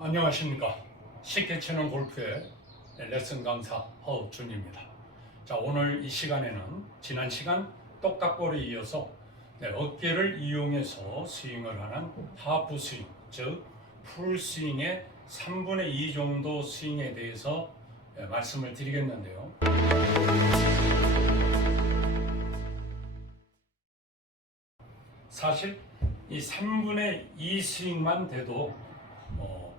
안녕하십니까. 쉽게 치는 골프의 레슨 강사 허준입니다. 자, 오늘 이 시간에는 지난 시간 똑딱볼에 이어서 어깨를 이용해서 스윙을 하는 하프 스윙, 즉 풀스윙의 3분의 2 정도 스윙에 대해서 말씀을 드리겠는데요. 사실 이 3분의 2 스윙만 돼도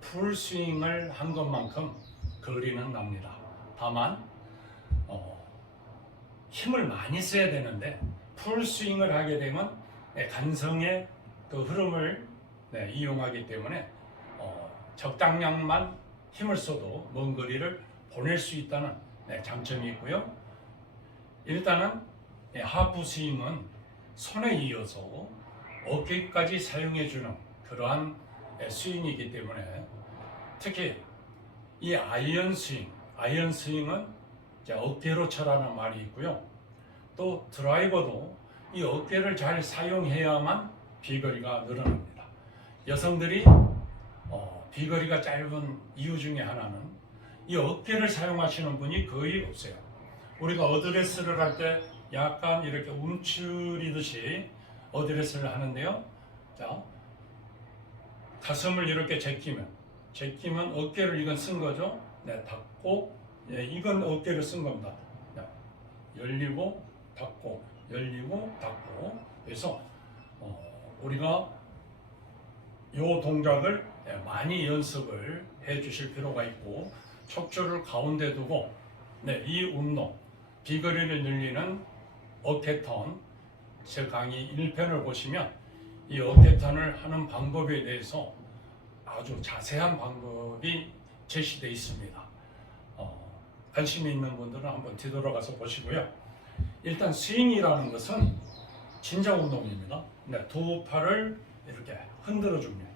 풀스윙을 한 것만큼 거리는 납니다. 다만 힘을 많이 써야 되는데 풀스윙을 하게 되면 간성의 그 흐름을 이용하기 때문에 적당량만 힘을 써도 먼 거리를 보낼 수 있다는 장점이 있고요. 일단은 하프 스윙은 손에 이어서 어깨까지 사용해주는 그러한 스윙이기 때문에 특히 이 아이언 스윙은 이제 어깨로 쳐라는 말이 있고요. 또 드라이버도 이 어깨를 잘 사용해야만 비거리가 늘어납니다. 여성들이 비거리가 짧은 이유 중에 하나는 이 어깨를 사용하시는 분이 거의 없어요. 우리가 어드레스를 할 때 약간 이렇게 움츠리듯이 어드레스를 하는데요. 자, 가슴을 이렇게 제끼면 어깨를 이건 쓴 거죠. 닫고, 이건 어깨를 쓴 겁니다. 열리고 닫고 열리고 닫고. 그래서 우리가 이 동작을 많이 연습을 해 주실 필요가 있고, 척추를 가운데 두고 이 운동, 비거리를 늘리는 어깨턴, 제 강의 1편을 보시면 이 어깨턴을 하는 방법에 대해서 아주 자세한 방법이 제시되어 있습니다. 관심이 있는 분들은 한번 뒤돌아가서 보시고요. 일단 스윙이라는 것은 진정 운동입니다. 두 팔을 이렇게 흔들어 줍니다.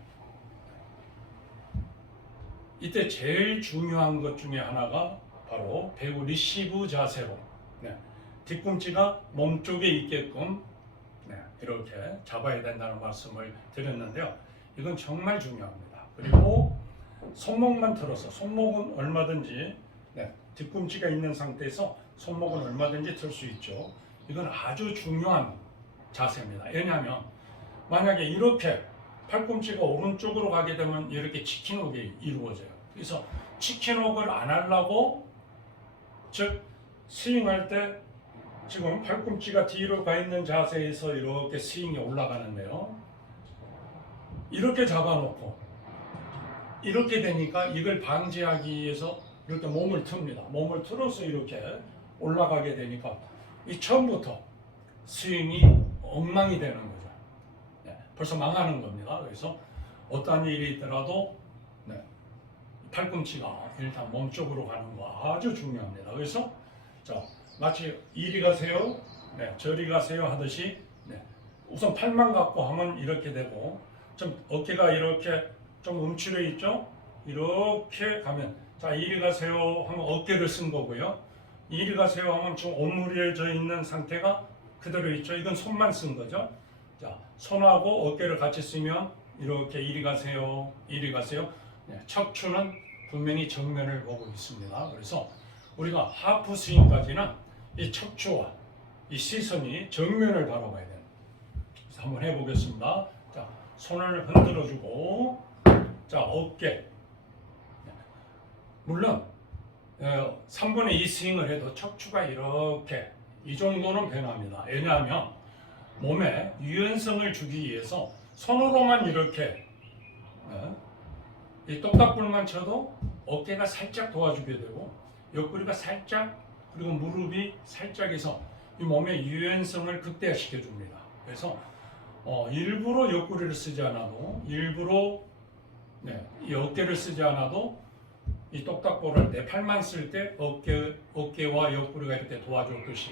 이때 제일 중요한 것 중에 하나가 바로 배우 리시브 자세로 뒤꿈치가 몸쪽에 있게끔 이렇게 잡아야 된다는 말씀을 드렸는데요. 이건 정말 중요합니다. 그리고 손목만 틀어서, 손목은 얼마든지 뒤꿈치가 있는 상태에서 손목은 얼마든지 틀 수 있죠. 이건 아주 중요한 자세입니다. 왜냐하면 만약에 이렇게 팔꿈치가 오른쪽으로 가게 되면 이렇게 치킨옥이 이루어져요. 그래서 치킨옥을 안 하려고, 즉 스윙할 때 지금 팔꿈치가 뒤로 가 있는 자세에서 이렇게 스윙이 올라가는데요. 이렇게 잡아놓고 이렇게 되니까 이걸 방지하기 위해서 이렇게 몸을 틉니다. 몸을 틀어서 이렇게 올라가게 되니까 이 처음부터 스윙이 엉망이 되는 거죠. 벌써 망하는 겁니다. 그래서 어떤 일이 있더라도 팔꿈치가 일단 몸쪽으로 가는 거 아주 중요합니다. 그래서 자, 마치 이리 가세요, 저리 가세요 하듯이 우선 팔만 갖고 하면 이렇게 되고, 좀 어깨가 이렇게 좀 움츠려 있죠? 이렇게 가면, 자, 이리 가세요 하면 어깨를 쓴 거고요. 이리 가세요 하면 좀 오므려져 있는 상태가 그대로 있죠. 이건 손만 쓴 거죠. 자, 손하고 어깨를 같이 쓰면 이렇게 이리 가세요, 이리 가세요. 척추는 분명히 정면을 보고 있습니다. 그래서 우리가 하프 스윙까지는 이 척추와 이 시선이 정면을 바라봐야 돼요. 그래서 한번 해보겠습니다. 자, 손을 흔들어주고, 자, 어깨. 물론 3분의 2 스윙을 해도 척추가 이렇게 이 정도는 변합니다. 왜냐하면 몸에 유연성을 주기 위해서 손으로만 이렇게 이 똑딱불만 쳐도 어깨가 살짝 도와주게 되고, 옆구리가 살짝, 그리고 무릎이 살짝 해서 이 몸의 유연성을 극대화시켜 줍니다. 그래서 일부러 옆구리를 쓰지 않아도, 일부러 이 어깨를 쓰지 않아도 이 똑딱볼을 내 팔만 쓸 때 어깨와 옆구리가 이렇게 도와줬듯이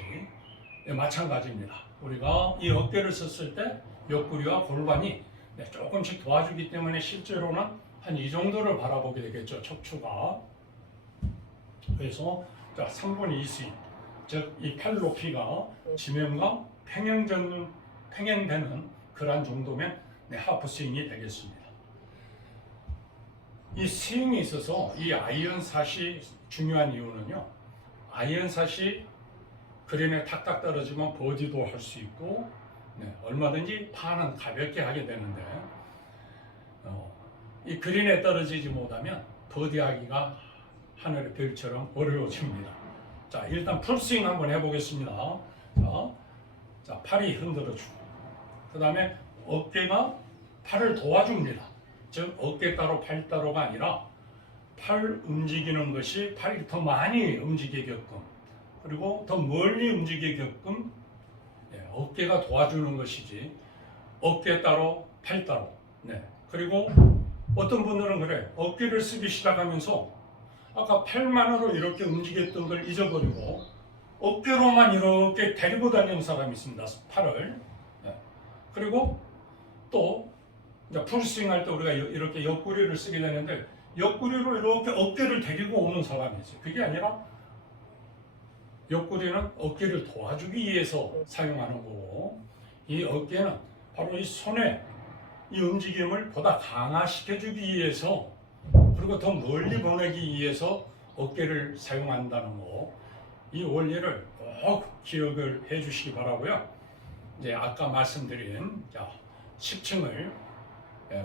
마찬가지입니다. 우리가 이 어깨를 썼을 때 옆구리와 골반이 조금씩 도와주기 때문에 실제로는 한 이 정도를 바라보게 되겠죠, 척추가. 그래서 자, 3분의 2 스윙, 즉 이 팔 높이가 지면과 평행되는 그러한 정도면 하프 스윙이 되겠습니다. 이 스윙에 있어서 이 아이언샷이 중요한 이유는요. 아이언샷이 그린에 탁탁 떨어지면 버디도 할 수 있고, 얼마든지 파는 가볍게 하게 되는데, 이 그린에 떨어지지 못하면 버디하기가 하늘의 별처럼 어려워집니다. 자, 일단 풀스윙 한번 해보겠습니다. 자, 팔이 흔들어주고, 그 다음에 어깨가 팔을 도와줍니다. 즉 어깨 따로 팔 따로가 아니라 팔 움직이는 것이 팔이 더 많이 움직이게끔, 그리고 더 멀리 움직이게끔 어깨가 도와주는 것이지, 어깨 따로 팔 따로. 그리고 어떤 분들은 그래, 어깨를 쓰기 시작하면서 아까 팔만으로 이렇게 움직였던 걸 잊어버리고 어깨로만 이렇게 데리고 다니는 사람이 있습니다. 팔을. 그리고 또 이제 풀스윙 할 때 우리가 이렇게 옆구리를 쓰게 되는데, 옆구리로 이렇게 어깨를 데리고 오는 사람이 있어요. 그게 아니라 옆구리는 어깨를 도와주기 위해서 사용하는 거고, 이 어깨는 바로 이 손의 이 움직임을 보다 강화시켜주기 위해서, 그리고 더 멀리 보내기 위해서 어깨를 사용한다는 거, 이 원리를 꼭 기억을 해 주시기 바라고요. 이제 아까 말씀드린 10층을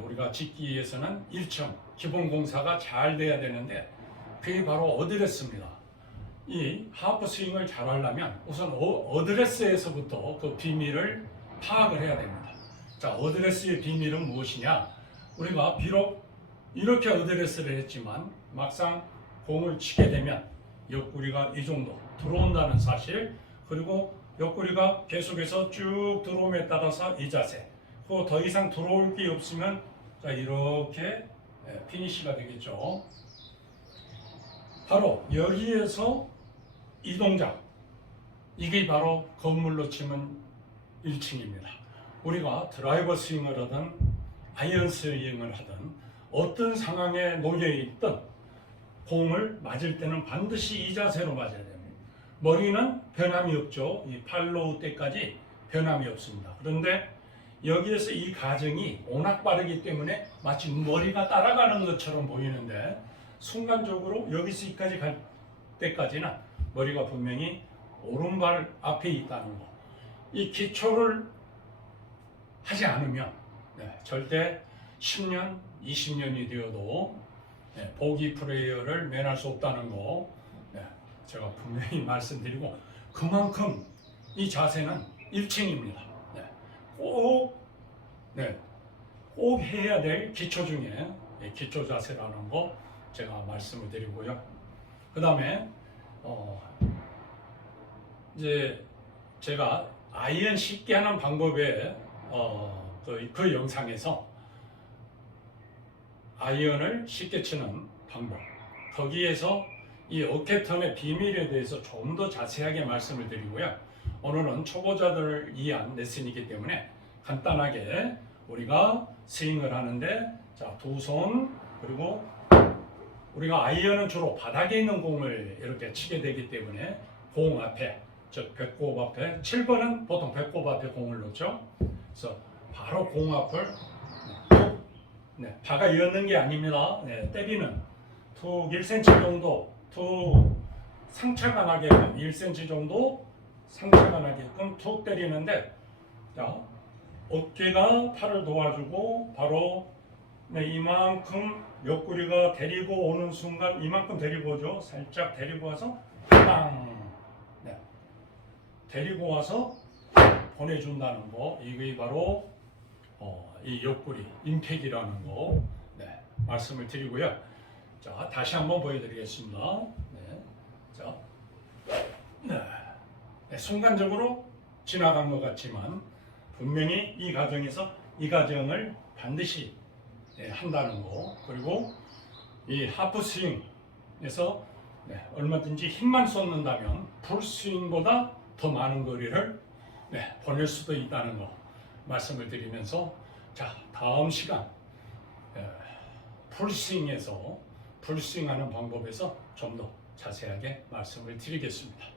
우리가 짓기 위해서는 1층 기본 공사가 잘 돼야 되는데, 그게 바로 어드레스입니다. 이 하프 스윙을 잘 하려면 우선 어드레스에서부터 그 비밀을 파악을 해야 됩니다. 자, 어드레스의 비밀은 무엇이냐? 우리가 비록 이렇게 어드레스를 했지만 막상 공을 치게 되면 옆구리가 이 정도 들어온다는 사실, 그리고 옆구리가 계속해서 쭉 들어옴에 따라서 이 자세, 그리고 더 이상 들어올 게 없으면 자, 이렇게 피니시가 되겠죠. 바로 여기에서 이 동작, 이게 바로 건물로 치면 1층입니다. 우리가 드라이버 스윙을 하든 아이언 스윙을 하든 어떤 상황에 놓여 있든 공을 맞을 때는 반드시 이 자세로 맞아야 됩니다. 머리는 변함이 없죠. 이 팔로우 때까지 변함이 없습니다. 그런데 여기에서 이 가정이 워낙 빠르기 때문에 마치 머리가 따라가는 것처럼 보이는데, 순간적으로 여기서 여기까지 갈 때까지는 머리가 분명히 오른발 앞에 있다는 거. 이 기초를 하지 않으면 절대 10년, 20년이 되어도 보기 플레이어를 면할 수 없다는 거, 제가 분명히 말씀드리고, 그만큼 이 자세는 1층입니다. 꼭 해야 될 기초 중에 기초 자세라는 거 제가 말씀을 드리고요. 그 다음에 이제 제가 아이언 쉽게 하는 방법에 그 영상에서 아이언을 쉽게 치는 방법, 거기에서 이 어깨턴의 비밀에 대해서 좀 더 자세하게 말씀을 드리고요. 오늘은 초보자들을 위한 레슨이기 때문에 간단하게 우리가 스윙을 하는데, 자, 두 손, 그리고 우리가 아이언은 주로 바닥에 있는 공을 이렇게 치게 되기 때문에 공 앞에, 즉 배꼽 앞에, 7번은 보통 배꼽 앞에 공을 놓죠. 그래서 바로 공 앞을 박아 여는 게 아닙니다. 때리는 툭 1cm 정도, 툭 상처가 나게끔 1cm 정도 상처가 나게끔 툭 때리는데, 자, 어깨가 팔을 도와주고 바로 이만큼 옆구리가 데리고 오는 순간, 이만큼 데리고 오죠. 살짝 데리고 와서 빵, 데리고 와서 보내준다는 거, 이게 바로 이 옆구리 임팩이라는 거 말씀을 드리고요. 자, 다시 한번 보여드리겠습니다. 자, 순간적으로 지나간 것 같지만 분명히 이 과정에서 이 과정을 반드시 한다는 거, 그리고 이 하프 스윙에서 얼마든지 힘만 쏟는다면 풀 스윙보다 더 많은 거리를 보낼 수도 있다는 거 말씀을 드리면서, 자, 다음 시간 풀스윙에서 풀스윙하는 방법에서 좀 더 자세하게 말씀을 드리겠습니다.